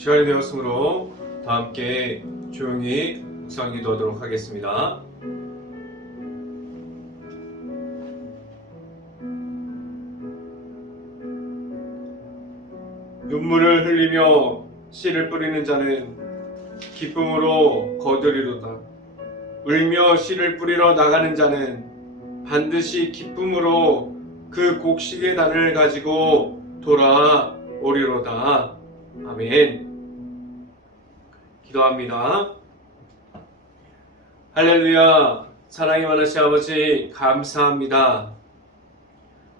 시간이 되었으므로 다 함께 조용히 묵상 기도하도록 하겠습니다. 눈물을 흘리며 씨를 뿌리는 자는 기쁨으로 거두리로다. 울며 씨를 뿌리러 나가는 자는 반드시 기쁨으로 그 곡식의 단을 가지고 돌아오리로다. 아멘. 기도합니다. 할렐루야. 사랑이 많으신 아버지 감사합니다.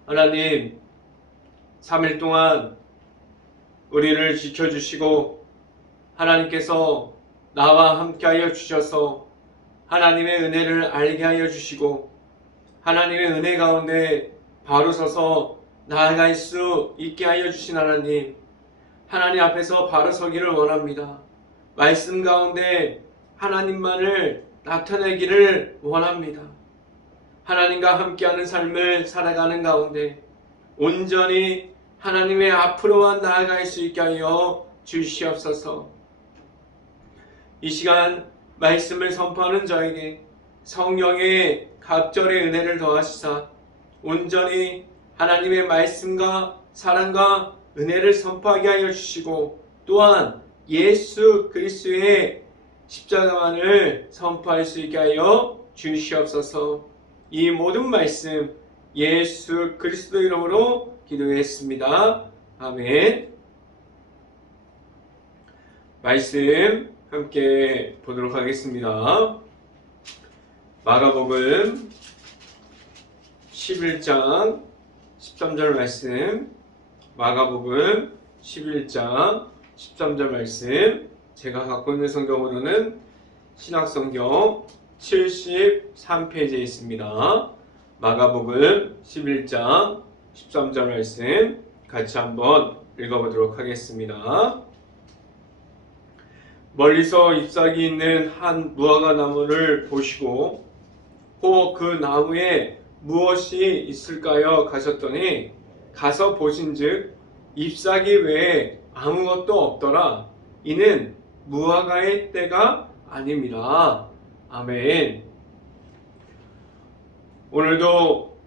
하나님 3일 동안 우리를 지켜주시고 하나님께서 나와 함께하여 주셔서 하나님의 은혜를 알게 하여 주시고 하나님의 은혜 가운데 바로 서서 나아갈 수 있게 하여 주신 하나님, 하나님 앞에서 바로 서기를 원합니다. 말씀 가운데 하나님만을 나타내기를 원합니다. 하나님과 함께하는 삶을 살아가는 가운데 온전히 하나님의 앞으로만 나아갈 수 있게 하여 주시옵소서. 이 시간 말씀을 선포하는 저에게 성령의 갑절의 은혜를 더하시사 온전히 하나님의 말씀과 사랑과 은혜를 선포하게 하여 주시고 또한 예수 그리스도의 십자가만을 선포할 수 있게 하여 주시옵소서. 이 모든 말씀 예수 그리스도 이름으로 기도했습니다. 아멘. 말씀 함께 보도록 하겠습니다. 마가복음 11장 13절 말씀, 마가복음 11장 13절 말씀, 제가 갖고 있는 성경으로는 신학성경 73페이지에 있습니다. 마가복음 11장 13절 말씀 같이 한번 읽어보도록 하겠습니다. 멀리서 잎사귀 있는 한 무화과 나무를 보시고 혹 그 나무에 무엇이 있을까요? 가셨더니 가서 보신즉 잎사귀 외에 아무것도 없더라. 이는 무화과의 때가 아님이라. 아멘. 오늘도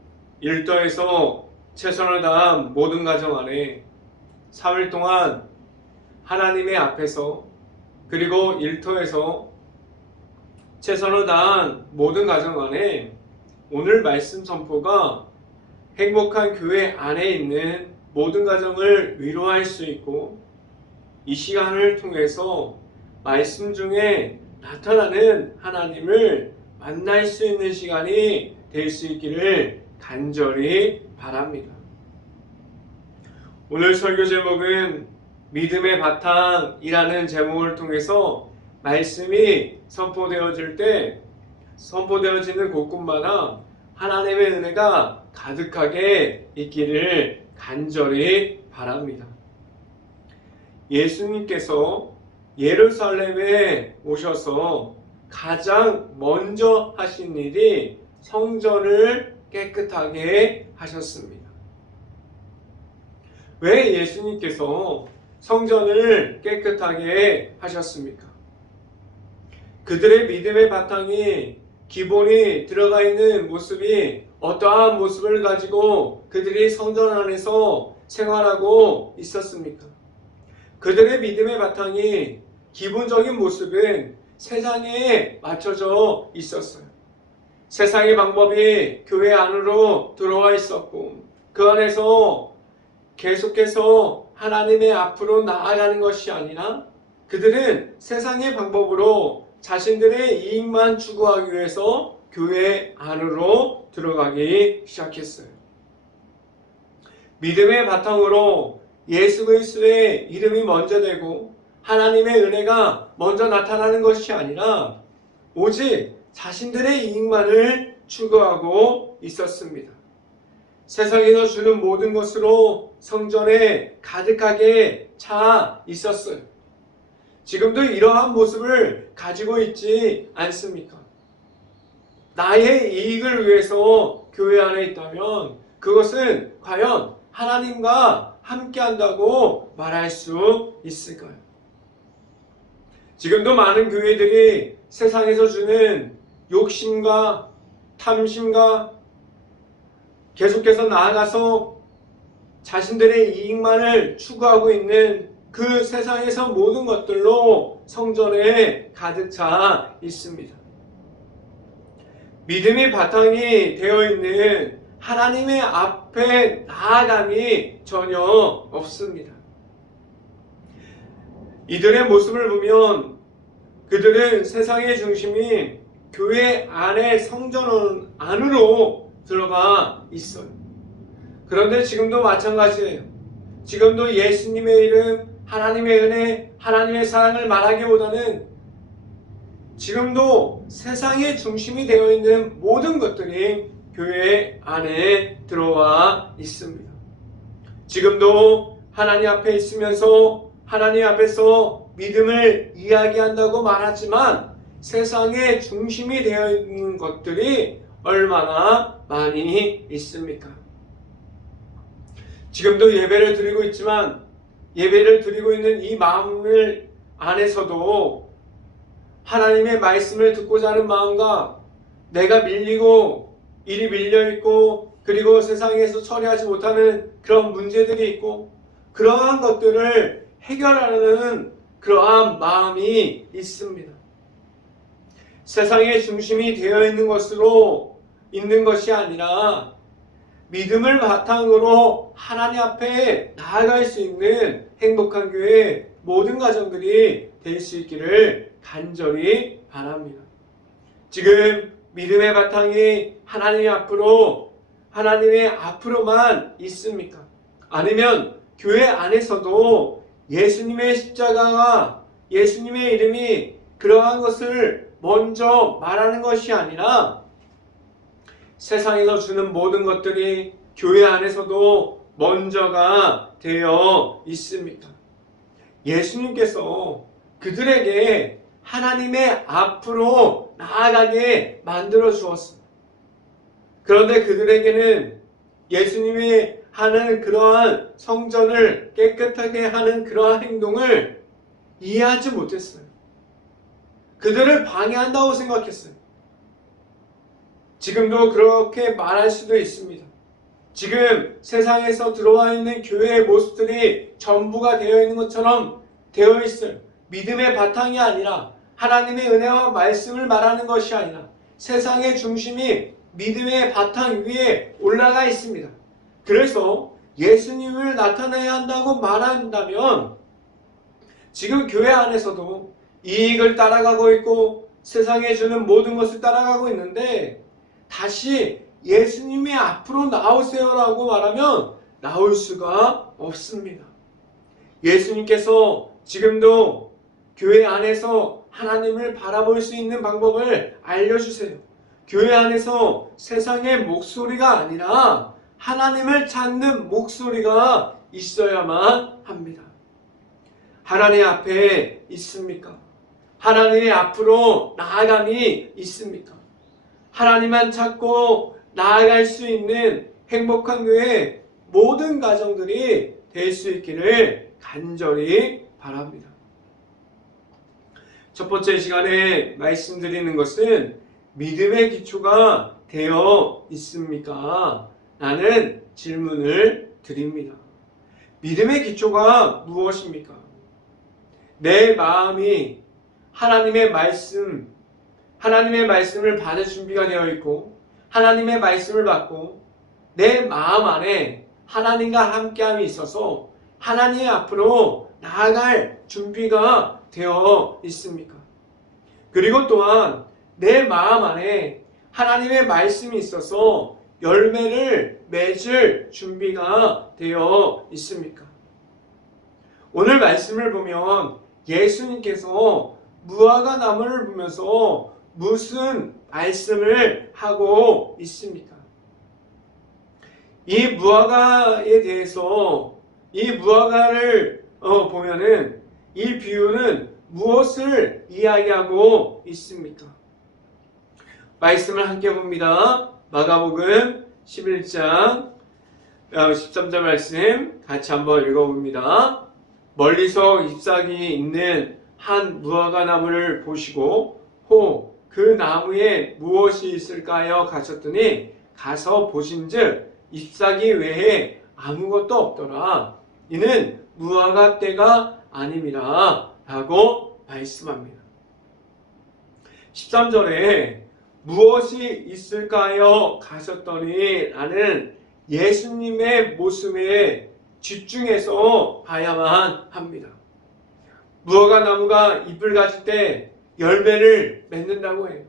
일터에서 최선을 다한 모든 가정 안에 3일 동안 하나님의 앞에서 그리고 일터에서 최선을 다한 모든 가정 안에 오늘 말씀 선포가 행복한 교회 안에 있는 모든 가정을 위로할 수 있고 이 시간을 통해서 말씀 중에 나타나는 하나님을 만날 수 있는 시간이 될 수 있기를 간절히 바랍니다. 오늘 설교 제목은 믿음의 바탕이라는 제목을 통해서 말씀이 선포되어질 때 선포되어지는 곳곳마다 하나님의 은혜가 가득하게 있기를 간절히 바랍니다. 예수님께서 예루살렘에 오셔서 가장 먼저 하신 일이 성전을 깨끗하게 하셨습니다. 왜 예수님께서 성전을 깨끗하게 하셨습니까? 그들의 믿음의 바탕이 기본이 들어가 있는 모습이 어떠한 모습을 가지고 그들이 성전 안에서 생활하고 있었습니까? 그들의 믿음의 바탕이 기본적인 모습은 세상에 맞춰져 있었어요. 세상의 방법이 교회 안으로 들어와 있었고 그 안에서 계속해서 하나님의 앞으로 나아가는 것이 아니라 그들은 세상의 방법으로 자신들의 이익만 추구하기 위해서 교회 안으로 들어가기 시작했어요. 믿음의 바탕으로 예수 그리스도의 이름이 먼저 되고 하나님의 은혜가 먼저 나타나는 것이 아니라 오직 자신들의 이익만을 추구하고 있었습니다. 세상에서 주는 모든 것으로 성전에 가득하게 차 있었어요. 지금도 이러한 모습을 가지고 있지 않습니까? 나의 이익을 위해서 교회 안에 있다면 그것은 과연 하나님과 함께 한다고 말할 수 있을까요? 지금도 많은 교회들이 세상에서 주는 욕심과 탐심과 계속해서 나아가서 자신들의 이익만을 추구하고 있는 그 세상에서 모든 것들로 성전에 가득 차 있습니다. 믿음이 바탕이 되어 있는 하나님의 앞에 나아감이 전혀 없습니다. 이들의 모습을 보면 그들은 세상의 중심이 교회 안에 성전 안으로 들어가 있어요. 그런데 지금도 마찬가지예요. 지금도 예수님의 이름, 하나님의 은혜, 하나님의 사랑을 말하기보다는 지금도 세상의 중심이 되어 있는 모든 것들이 교회 안에 들어와 있습니다. 지금도 하나님 앞에 있으면서 하나님 앞에서 믿음을 이야기한다고 말하지만 세상의 중심이 되어 있는 것들이 얼마나 많이 있습니까? 지금도 예배를 드리고 있지만 예배를 드리고 있는 이 마음을 안에서도 하나님의 말씀을 듣고자 하는 마음과 내가 밀리고 일이 밀려있고 그리고 세상에서 처리하지 못하는 그런 문제들이 있고 그러한 것들을 해결하려는 그러한 마음이 있습니다. 세상의 중심이 되어 있는 것으로 있는 것이 아니라 믿음을 바탕으로 하나님 앞에 나아갈 수 있는 행복한 교회 모든 가정들이 될 수 있기를 간절히 바랍니다. 지금 믿음의 바탕이 하나님의 앞으로만 있습니까? 아니면 교회 안에서도 예수님의 십자가와 예수님의 이름이 그러한 것을 먼저 말하는 것이 아니라 세상에서 주는 모든 것들이 교회 안에서도 먼저가 되어 있습니까? 예수님께서 그들에게 하나님의 앞으로 나아가게 만들어 주었습니다. 그런데 그들에게는 예수님이 하는 그러한 성전을 깨끗하게 하는 그러한 행동을 이해하지 못했어요. 그들을 방해한다고 생각했어요. 지금도 그렇게 말할 수도 있습니다. 지금 세상에서 들어와 있는 교회의 모습들이 전부가 되어 있는 것처럼 되어 있어요. 믿음의 바탕이 아니라 하나님의 은혜와 말씀을 말하는 것이 아니라 세상의 중심이 믿음의 바탕 위에 올라가 있습니다. 그래서 예수님을 나타내야 한다고 말한다면 지금 교회 안에서도 이익을 따라가고 있고 세상에 주는 모든 것을 따라가고 있는데 다시 예수님의 앞으로 나오세요라고 말하면 나올 수가 없습니다. 예수님께서 지금도 교회 안에서 하나님을 바라볼 수 있는 방법을 알려주세요. 교회 안에서 세상의 목소리가 아니라 하나님을 찾는 목소리가 있어야만 합니다. 하나님 앞에 있습니까? 하나님의 앞으로 나아감이 있습니까? 하나님만 찾고 나아갈 수 있는 행복한 교회 모든 가정들이 될 수 있기를 간절히 바랍니다. 첫 번째 시간에 말씀드리는 것은 믿음의 기초가 되어 있습니까? 라는 질문을 드립니다. 믿음의 기초가 무엇입니까? 내 마음이 하나님의 말씀을 받을 준비가 되어 있고 하나님의 말씀을 받고 내 마음 안에 하나님과 함께함이 있어서 하나님 앞으로 나아갈 준비가 되어 있습니까? 그리고 또한 내 마음 안에 하나님의 말씀이 있어서 열매를 맺을 준비가 되어 있습니까? 오늘 말씀을 보면 예수님께서 무화과 나무를 보면서 무슨 말씀을 하고 있습니까? 이 무화과에 대해서 이 무화과를 보면은 이 비유는 무엇을 이야기하고 있습니까? 말씀을 함께 봅니다. 마가복음 11장 13절 말씀 같이 한번 읽어봅니다. 멀리서 잎사귀 있는 한 무화과 나무를 보시고 그 나무에 무엇이 있을까요? 가셨더니 가서 보신즉 잎사귀 외에 아무것도 없더라. 이는 무화과 때가 아님이라 라고 말씀합니다. 13절에 무엇이 있을까요? 가셨더니 라는 예수님의 모습에 집중해서 봐야만 합니다. 무화과 나무가 잎을 가질 때 열매를 맺는다고 해요.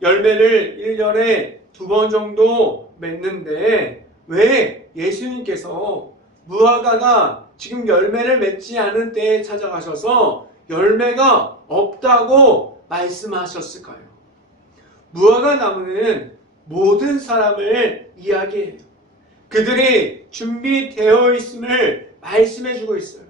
열매를 1년에 2번 정도 맺는데 왜 예수님께서 무화과가 지금 열매를 맺지 않은 때에 찾아가셔서 열매가 없다고 말씀하셨을까요? 무화과 나무는 모든 사람을 이야기해요. 그들이 준비되어 있음을 말씀해주고 있어요.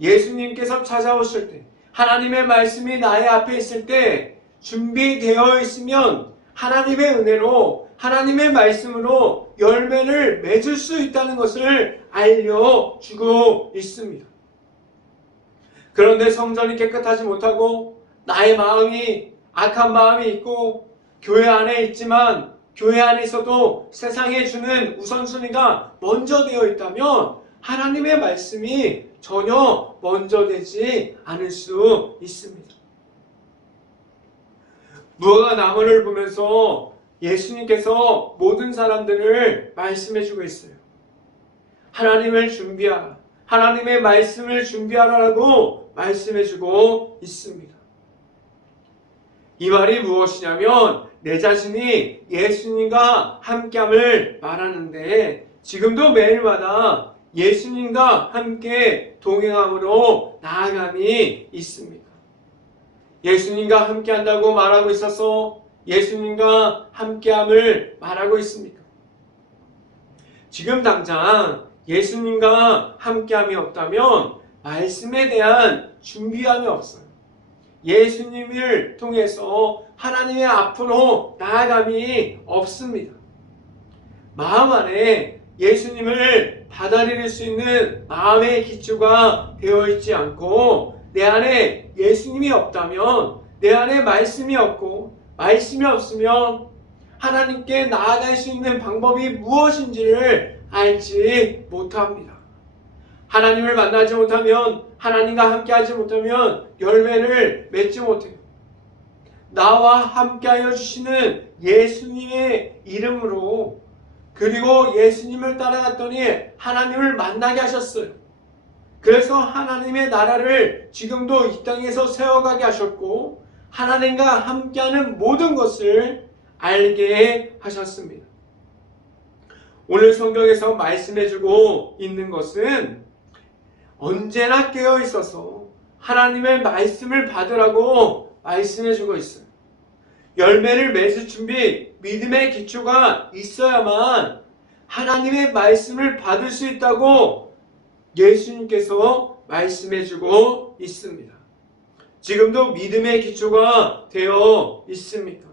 예수님께서 찾아오실 때, 하나님의 말씀이 나의 앞에 있을 때 준비되어 있으면 하나님의 은혜로, 하나님의 말씀으로 열매를 맺을 수 있다는 것을 알려주고 있습니다. 그런데 성전이 깨끗하지 못하고 나의 마음이 악한 마음이 있고 교회 안에 있지만 교회 안에서도 세상에 주는 우선순위가 먼저 되어 있다면 하나님의 말씀이 전혀 먼저 되지 않을 수 있습니다. 무화과 나무를 보면서 예수님께서 모든 사람들을 말씀해주고 있어요. 하나님을 준비하라. 하나님의 말씀을 준비하라라고 말씀해주고 있습니다. 이 말이 무엇이냐면 내 자신이 예수님과 함께함을 말하는데 지금도 매일마다 예수님과 함께 동행함으로 나아감이 있습니다. 예수님과 함께한다고 말하고 있어서 예수님과 함께함을 말하고 있습니까? 지금 당장 예수님과 함께함이 없다면 말씀에 대한 준비함이 없어요. 예수님을 통해서 하나님의 앞으로 나아감이 없습니다. 마음 안에 예수님을 받아들일 수 있는 마음의 기초가 되어 있지 않고 내 안에 예수님이 없다면, 내 안에 말씀이 없고 말씀이 없으면 하나님께 나아갈 수 있는 방법이 무엇인지를 알지 못합니다. 하나님을 만나지 못하면, 하나님과 함께하지 못하면 열매를 맺지 못해요. 나와 함께하여 주시는 예수님의 이름으로, 그리고 예수님을 따라갔더니 하나님을 만나게 하셨어요. 그래서 하나님의 나라를 지금도 이 땅에서 세워가게 하셨고 하나님과 함께하는 모든 것을 알게 하셨습니다. 오늘 성경에서 말씀해주고 있는 것은 언제나 깨어 있어서 하나님의 말씀을 받으라고 말씀해주고 있어요. 열매를 맺을 준비, 믿음의 기초가 있어야만 하나님의 말씀을 받을 수 있다고 예수님께서 말씀해주고 있습니다. 지금도 믿음의 기초가 되어 있습니까?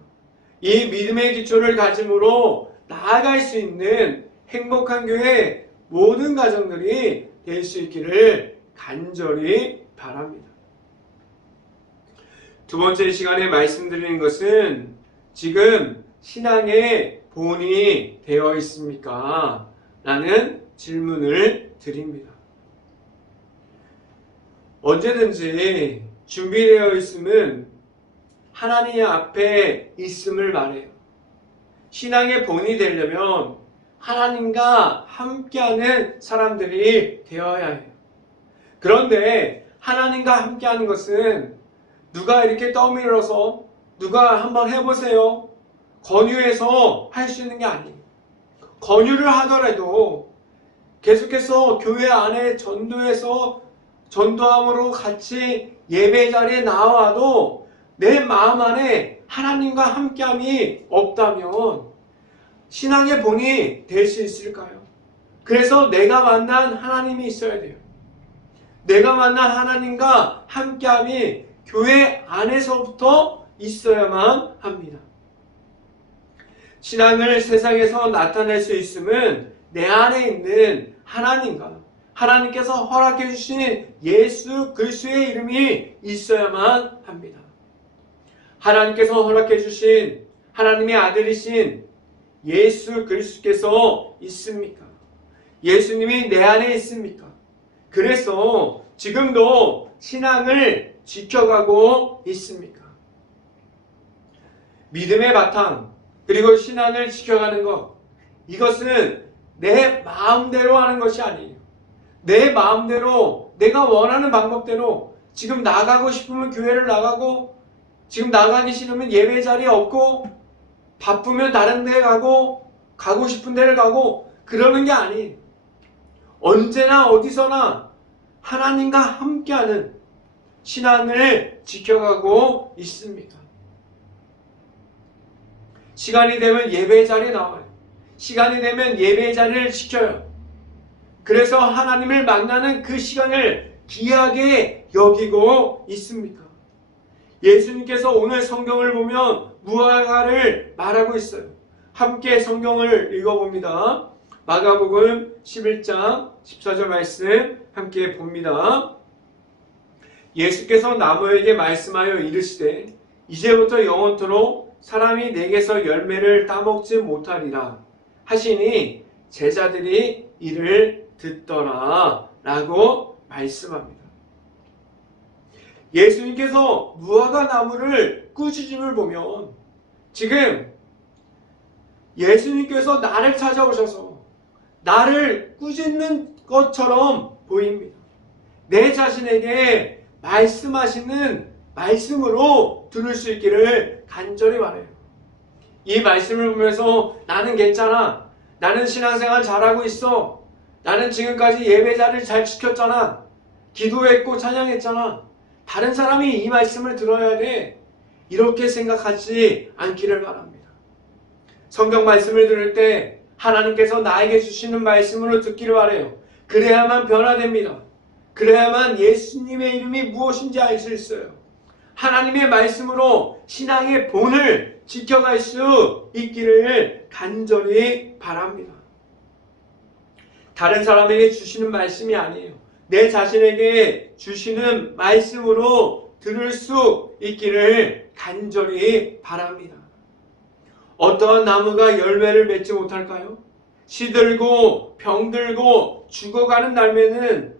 이 믿음의 기초를 가짐으로 나아갈 수 있는 행복한 교회 모든 가정들이 될 수 있기를 간절히 바랍니다. 두 번째 시간에 말씀드리는 것은 지금 신앙의 본이 되어 있습니까? 라는 질문을 드립니다. 언제든지 준비되어 있음은 하나님 앞에 있음을 말해요. 신앙의 본이 되려면 하나님과 함께하는 사람들이 되어야 해요. 그런데 하나님과 함께하는 것은 누가 이렇게 떠밀어서 누가 한번 해보세요 권유해서 할 수 있는 게 아니에요. 권유를 하더라도 계속해서 교회 안에 전도함으로 같이 예배 자리에 나와도 내 마음 안에 하나님과 함께함이 없다면 신앙의 본이 될 수 있을까요? 그래서 내가 만난 하나님이 있어야 돼요. 내가 만난 하나님과 함께함이 교회 안에서부터 있어야만 합니다. 신앙을 세상에서 나타낼 수 있음은 내 안에 있는 하나님과 하나님께서 허락해 주신 예수 그리스도의 이름이 있어야만 합니다. 하나님께서 허락해 주신 하나님의 아들이신 예수 그리스도께서 있습니까? 예수님이 내 안에 있습니까? 그래서 지금도 신앙을 지켜가고 있습니까? 믿음의 바탕, 그리고 신앙을 지켜가는 것, 이것은 내 마음대로 하는 것이 아니에요. 내 마음대로, 내가 원하는 방법대로 지금 나가고 싶으면 교회를 나가고, 지금 나가기 싫으면 예배 자리 없고, 바쁘면 다른 데 가고, 가고 싶은 데를 가고, 그러는 게 아니에요. 언제나 어디서나 하나님과 함께하는 신앙을 지켜가고 있습니다. 시간이 되면 예배 자리에 나와요. 시간이 되면 예배 자리를 지켜요. 그래서 하나님을 만나는 그 시간을 귀하게 여기고 있습니까? 예수님께서 오늘 성경을 보면 무화과를 말하고 있어요. 함께 성경을 읽어봅니다. 마가복음 11장 14절 말씀 함께 봅니다. 예수께서 나무에게 말씀하여 이르시되 이제부터 영원토록 사람이 내게서 열매를 따먹지 못하리라 하시니 제자들이 이를 듣더라 라고 말씀합니다. 예수님께서 무화과 나무를 꾸짖음을 보면 지금 예수님께서 나를 찾아오셔서 나를 꾸짖는 것처럼 보입니다. 내 자신에게 말씀하시는 말씀으로 들을 수 있기를 간절히 바라요. 이 말씀을 보면서 나는 괜찮아. 나는 신앙생활 잘하고 있어. 나는 지금까지 예배자를 잘 지켰잖아. 기도했고 찬양했잖아. 다른 사람이 이 말씀을 들어야 돼. 이렇게 생각하지 않기를 바랍니다. 성경 말씀을 들을 때 하나님께서 나에게 주시는 말씀으로 듣기를 바라요. 그래야만 변화됩니다. 그래야만 예수님의 이름이 무엇인지 알 수 있어요. 하나님의 말씀으로 신앙의 본을 지켜갈 수 있기를 간절히 바랍니다. 다른 사람에게 주시는 말씀이 아니에요. 내 자신에게 주시는 말씀으로 들을 수 있기를 간절히 바랍니다. 어떠한 나무가 열매를 맺지 못할까요? 시들고 병들고 죽어가는 날에는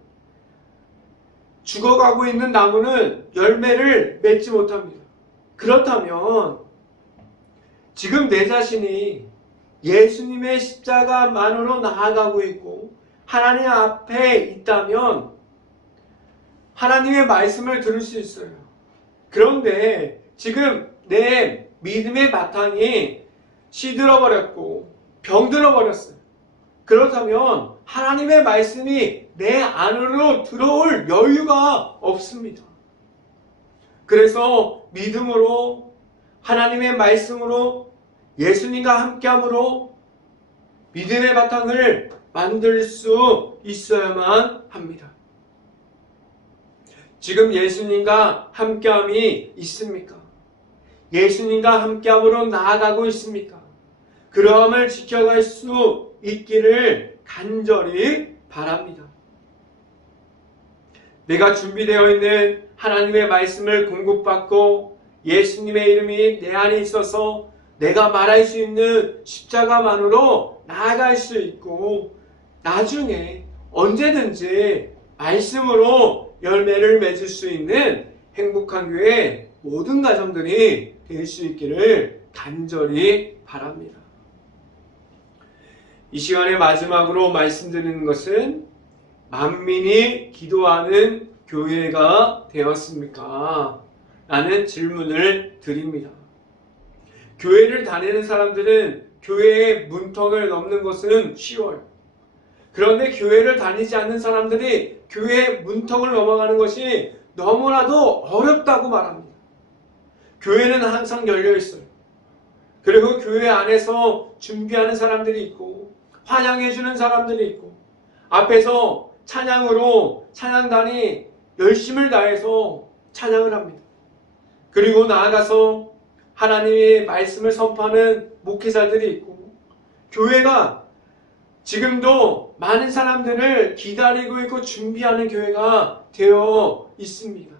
죽어가고 있는 나무는 열매를 맺지 못합니다. 그렇다면 지금 내 자신이 예수님의 십자가만으로 나아가고 있고 하나님 앞에 있다면 하나님의 말씀을 들을 수 있어요. 그런데 지금 내 믿음의 바탕이 시들어버렸고 병들어버렸어요. 그렇다면 하나님의 말씀이 내 안으로 들어올 여유가 없습니다. 그래서 믿음으로 하나님의 말씀으로 예수님과 함께함으로 믿음의 바탕을 만들 수 있어야만 합니다. 지금 예수님과 함께함이 있습니까? 예수님과 함께함으로 나아가고 있습니까? 그러함을 지켜갈 수 있기를 간절히 바랍니다. 내가 준비되어 있는 하나님의 말씀을 공급받고 예수님의 이름이 내 안에 있어서 내가 말할 수 있는 십자가만으로 나아갈 수 있고 나중에 언제든지 말씀으로 열매를 맺을 수 있는 행복한 교회 모든 가정들이 될 수 있기를 간절히 바랍니다. 이 시간의 마지막으로 말씀드리는 것은 만민이 기도하는 교회가 되었습니까? 라는 질문을 드립니다. 교회를 다니는 사람들은 교회의 문턱을 넘는 것은 쉬워요. 그런데 교회를 다니지 않는 사람들이 교회의 문턱을 넘어가는 것이 너무나도 어렵다고 말합니다. 교회는 항상 열려 있어요. 그리고 교회 안에서 준비하는 사람들이 있고 환영해 주는 사람들이 있고 앞에서 찬양으로 찬양단이 열심을 다해서 찬양을 합니다. 그리고 나아가서 하나님의 말씀을 선포하는 목회자들이 있고 교회가 지금도 많은 사람들을 기다리고 있고 준비하는 교회가 되어 있습니다.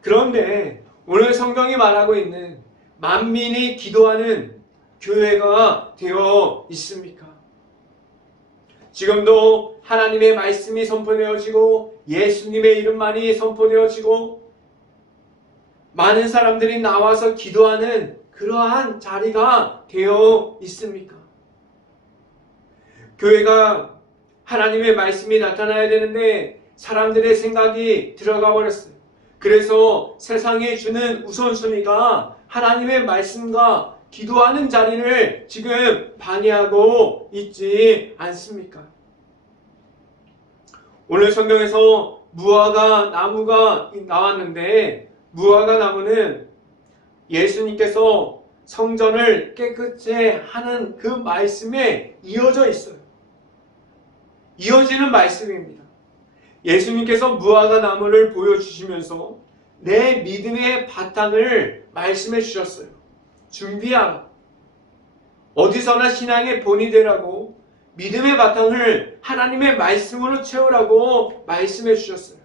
그런데 오늘 성경이 말하고 있는 만민이 기도하는 교회가 되어 있습니까? 지금도 하나님의 말씀이 선포되어지고 예수님의 이름만이 선포되어지고 많은 사람들이 나와서 기도하는 그러한 자리가 되어 있습니까? 교회가 하나님의 말씀이 나타나야 되는데 사람들의 생각이 들어가 버렸어요. 그래서 세상에 주는 우선순위가 하나님의 말씀과 기도하는 자리를 지금 방해하고 있지 않습니까? 오늘 성경에서 무화과 나무가 나왔는데 무화과 나무는 예수님께서 성전을 깨끗이 하는 그 말씀에 이어져 있어요. 이어지는 말씀입니다. 예수님께서 무화과 나무를 보여주시면서 내 믿음의 바탕을 말씀해 주셨어요. 준비하라. 어디서나 신앙의 본이 되라고 믿음의 바탕을 하나님의 말씀으로 채우라고 말씀해 주셨어요.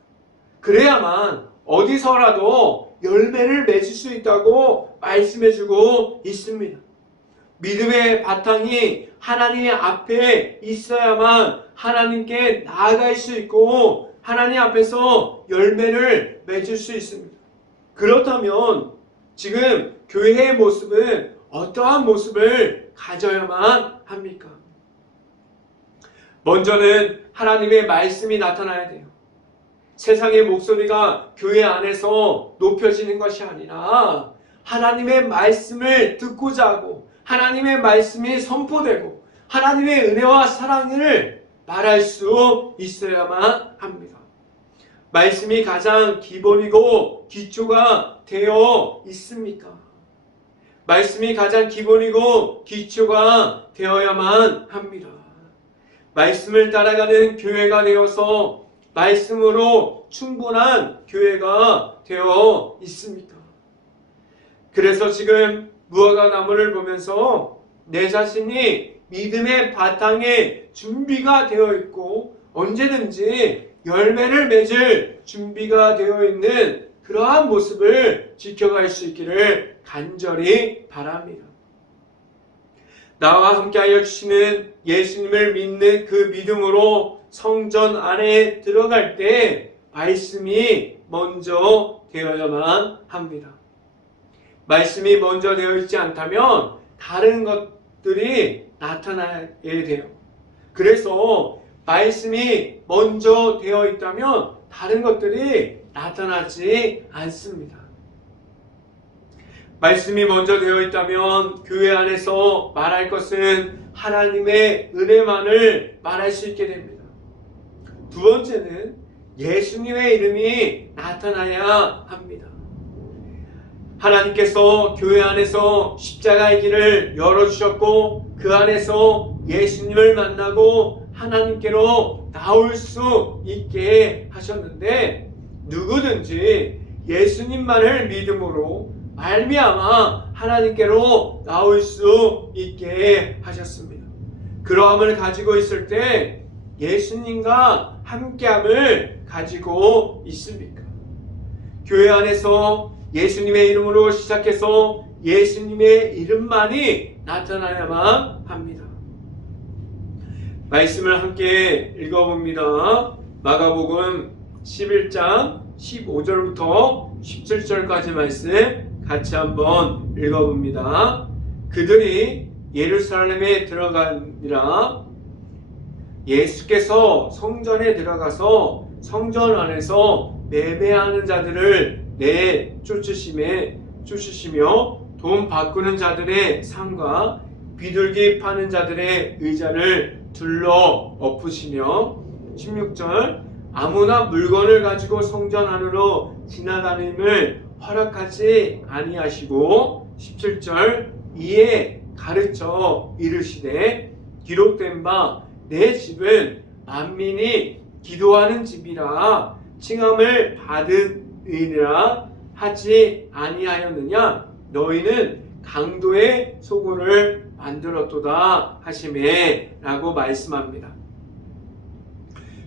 그래야만 어디서라도 열매를 맺을 수 있다고 말씀해 주고 있습니다. 믿음의 바탕이 하나님 앞에 있어야만 하나님께 나아갈 수 있고 하나님 앞에서 열매를 맺을 수 있습니다. 그렇다면 지금 교회의 모습은 어떠한 모습을 가져야만 합니까? 먼저는 하나님의 말씀이 나타나야 돼요. 세상의 목소리가 교회 안에서 높여지는 것이 아니라 하나님의 말씀을 듣고자 하고 하나님의 말씀이 선포되고 하나님의 은혜와 사랑을 말할 수 있어야만 합니다. 말씀이 가장 기본이고 기초가 되어 있습니까? 말씀이 가장 기본이고 기초가 되어야만 합니다. 말씀을 따라가는 교회가 되어서 말씀으로 충분한 교회가 되어 있습니까? 그래서 지금 무화과 나무를 보면서 내 자신이 믿음의 바탕에 준비가 되어 있고 언제든지 열매를 맺을 준비가 되어 있는 그러한 모습을 지켜갈 수 있기를 간절히 바랍니다. 나와 함께하여 주시는 예수님을 믿는 그 믿음으로 성전 안에 들어갈 때 말씀이 먼저 되어야만 합니다. 말씀이 먼저 되어 있지 않다면 다른 것들이 나타나야 돼요. 그래서 말씀이 먼저 되어 있다면 다른 것들이 나타나지 않습니다. 말씀이 먼저 되어 있다면 교회 안에서 말할 것은 하나님의 은혜만을 말할 수 있게 됩니다. 두 번째는 예수님의 이름이 나타나야 합니다. 하나님께서 교회 안에서 십자가의 길을 열어주셨고 그 안에서 예수님을 만나고 하나님께로 나올 수 있게 하셨는데 누구든지 예수님만을 믿음으로 말미암아 하나님께로 나올 수 있게 하셨습니다. 그러함을 가지고 있을 때 예수님과 함께함을 가지고 있습니까? 교회 안에서 예수님의 이름으로 시작해서 예수님의 이름만이 나타나야만 합니다. 말씀을 함께 읽어봅니다. 마가복음 11장 15절부터 17절까지 말씀 같이 한번 읽어봅니다. 그들이 예루살렘에 들어가니라. 예수께서 성전에 들어가서 성전 안에서 매매하는 자들을 쫓으시며 돈 바꾸는 자들의 상과 비둘기 파는 자들의 의자를 둘러 엎으시며 16절 아무나 물건을 가지고 성전 안으로 지나다님을 허락하지 아니하시고 17절 이에 가르쳐 이르시되 기록된 바 내 집은 만민이 기도하는 집이라 칭함을 받으리라 하지 아니하였느냐? 너희는 강도의 소굴을 만들었도다 하시매 라고 말씀합니다.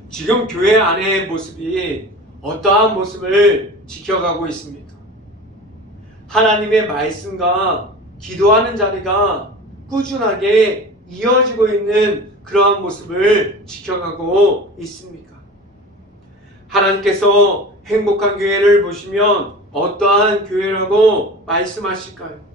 지금 교회 안의 모습이 어떠한 모습을 지켜가고 있습니까? 하나님의 말씀과 기도하는 자리가 꾸준하게 이어지고 있는 그러한 모습을 지켜가고 있습니까? 하나님께서 행복한 교회를 보시면 어떠한 교회라고 말씀하실까요?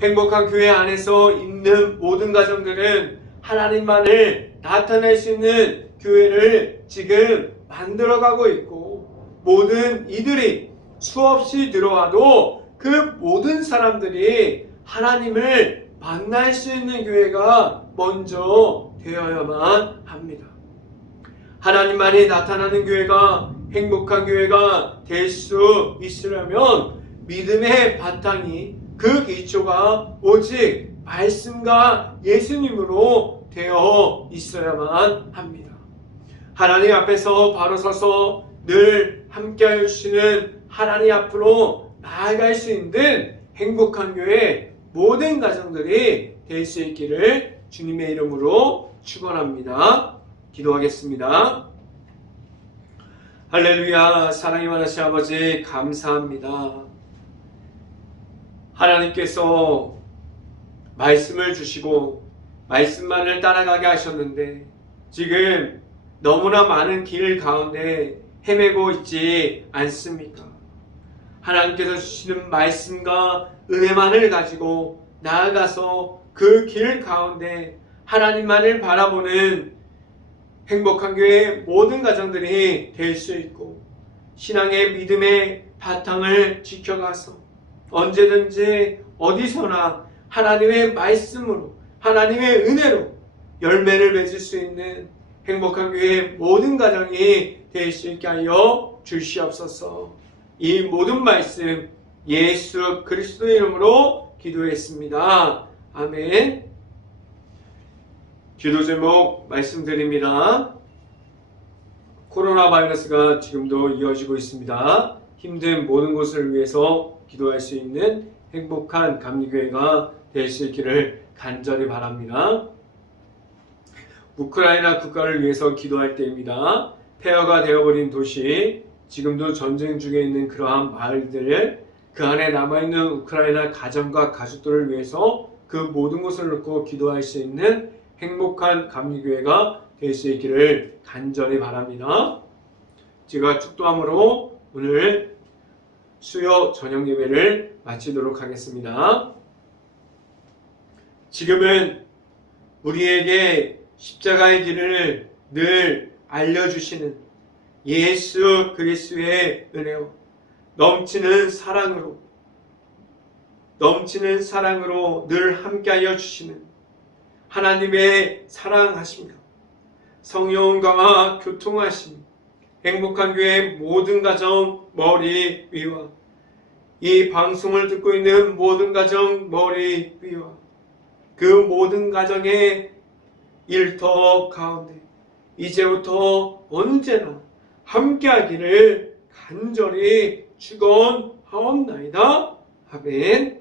행복한 교회 안에서 있는 모든 가정들은 하나님만을 나타낼 수 있는 교회를 지금 만들어가고 있고, 모든 이들이 수없이 들어와도 그 모든 사람들이 하나님을 만날 수 있는 교회가 먼저 되어야만 합니다. 하나님만이 나타나는 교회가 행복한 교회가 될 수 있으려면 믿음의 바탕이, 그 기초가 오직 말씀과 예수님으로 되어 있어야만 합니다. 하나님 앞에서 바로 서서 늘 함께하여 주시는 하나님 앞으로 나아갈 수 있는 행복한 교회 모든 가정들이 될 수 있기를 주님의 이름으로 축원합니다. 기도하겠습니다. 할렐루야. 사랑이 많으신 아버지 감사합니다. 하나님께서 말씀을 주시고 말씀만을 따라가게 하셨는데 지금 너무나 많은 길 가운데 헤매고 있지 않습니까? 하나님께서 주시는 말씀과 은혜만을 가지고 나아가서 그 길 가운데 하나님만을 바라보는 행복한 교회의 모든 가정들이 될 수 있고, 신앙의 믿음의 바탕을 지켜가서 언제든지 어디서나 하나님의 말씀으로, 하나님의 은혜로 열매를 맺을 수 있는 행복한 교회의 모든 가정이 될 수 있게 하여 주시옵소서. 이 모든 말씀 예수 그리스도의 이름으로 기도했습니다. 아멘. 기도 제목 말씀드립니다. 코로나 바이러스가 지금도 이어지고 있습니다. 힘든 모든 곳을 위해서 기도할 수 있는 행복한 감리교회가 될 수 있기를 간절히 바랍니다. 우크라이나 국가를 위해서 기도할 때입니다. 폐허가 되어버린 도시, 지금도 전쟁 중에 있는 그러한 마을들, 그 안에 남아있는 우크라이나 가정과 가족들을 위해서 그 모든 것을 놓고 기도할 수 있는 행복한 감리교회가 될 수 있기를 간절히 바랍니다. 제가 축도함으로 오늘 수요 저녁 예배를 마치도록 하겠습니다. 지금은 우리에게 십자가의 길을 늘 알려주시는 예수 그리스도의 은혜와 넘치는 사랑으로 늘 함께하여 주시는 하나님의 사랑하심과 성령과 교통하심, 행복한 교회 모든 가정 머리 위와 이 방송을 듣고 있는 모든 가정 머리 위와 그 모든 가정의 일터 가운데 이제부터 언제나 함께하기를 간절히 축원하옵나이다. 아멘.